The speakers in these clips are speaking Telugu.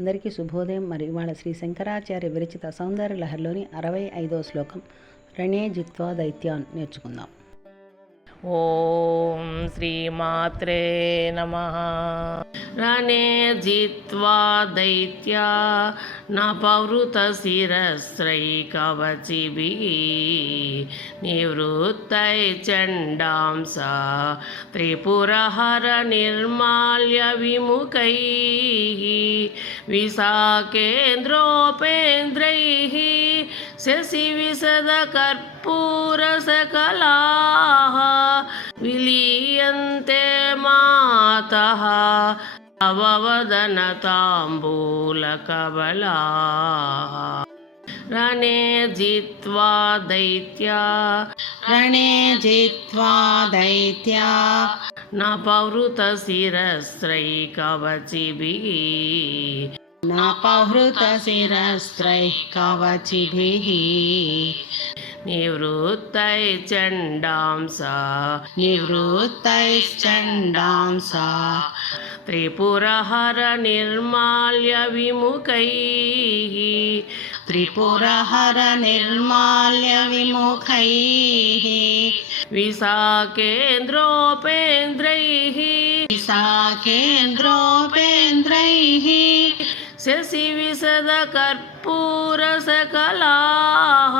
అందరికీ శుభోదయం మరి ఇవాళ శ్రీ శంకరాచార్య విరచిత సౌందర్య లహర్లోని అరవై ఐదో శ్లోకం రణే జిత్వా దైత్యాన్ నేర్చుకుందాం. ఓం శ్రీమాత్రే నమ. రణే జిత్వా దైత్యా నా పౌరుత శిరస్రై బీ निवृत्तै चण्डांसा त्रिपुरहरनिर्माल्यविमुखैः विशाकेन्द्रोपेन्द्रैः शशिविशदकर्पूरसकलाः विलीयन्ते मातः अववदनताम्बूलकबलाः रणे जित्वा दैत्या। रणे जित्वा दैत्या। न प्रवृत न प्रवृत कवचिभिः निवृत्तै चण्डांस। निवृत्तैश्चण्डांस त्रिपुरहरनिर्माल्य विमुखैः निवृत्तैश्चण्डांसा त्रिपुरहरनिर्माल्यविमुखैः त्रिपुरहरनिर्माल्यविमुखैः विशाकेन्द्रोपेन्द्रैः शाकेन्द्रोपेन्द्रैः शशिविशदकर्पूरसकलाः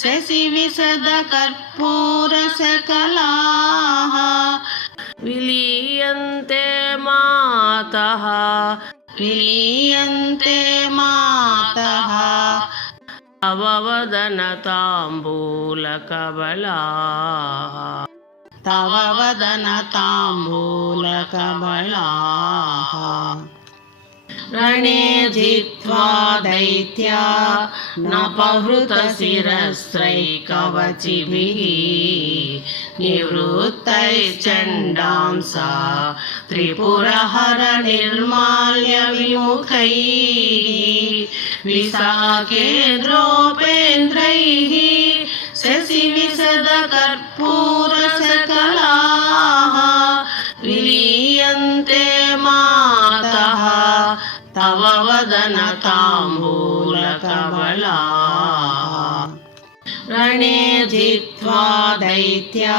शशिविशदकर्पूरसकलाः విలీయంతే మాత. అవవదన తాంబూల కబలా తవ వదన తాంబూల కబలా रणे जित्वा दैत्या नपहृतशिरस्त्रैकवचिभिः निवृत्तै चण्डां सा त्रिपुरहरनिर्माल्यविमुखैः। विशाखे द्रोपेन्द्रैः शशिविशदकर्पूरसकलाः विली तव वदनताम्बूलकबलाः रणे जित्वा दैत्या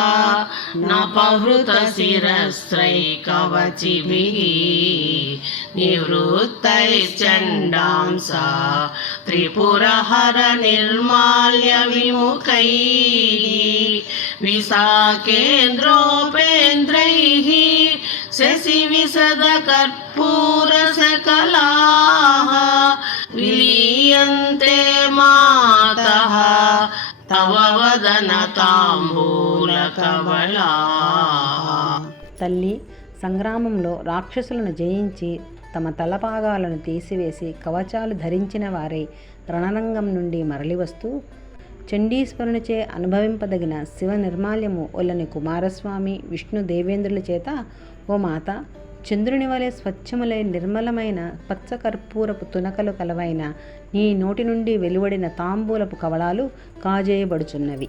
न पहृतशिरस्त्रैकवचिभिः निवृत्तैश्चण्डांसा त्रिपुरहरनिर्माल्यविमुखैः विशाकेन्द्रोपेन्द्रैः शशिविशदकर्पूरसकलाः विलीयन्ते मातः तव वदनताम्बूलकबलाः తల్లి సంగ్రామంలో రాక్షసులను జయించి తమ తలపాగాలను తీసివేసి కవచాలు ధరించిన వారై రణరంగం నుండి మరలి వస్తూ చండీశ్వరునిచే అనుభవింపదగిన శివ నిర్మాల్యము ఒల్లని కుమారస్వామి విష్ణు దేవేంద్రుల చేత ఓ మాత చంద్రుని వలె స్వచ్ఛములై నిర్మలమైన పచ్చకర్పూరపు తునకలు కలవైన నీ నోటి నుండి వెలువడిన తాంబూలపు కవళాలు కాజేయబడుచున్నవి.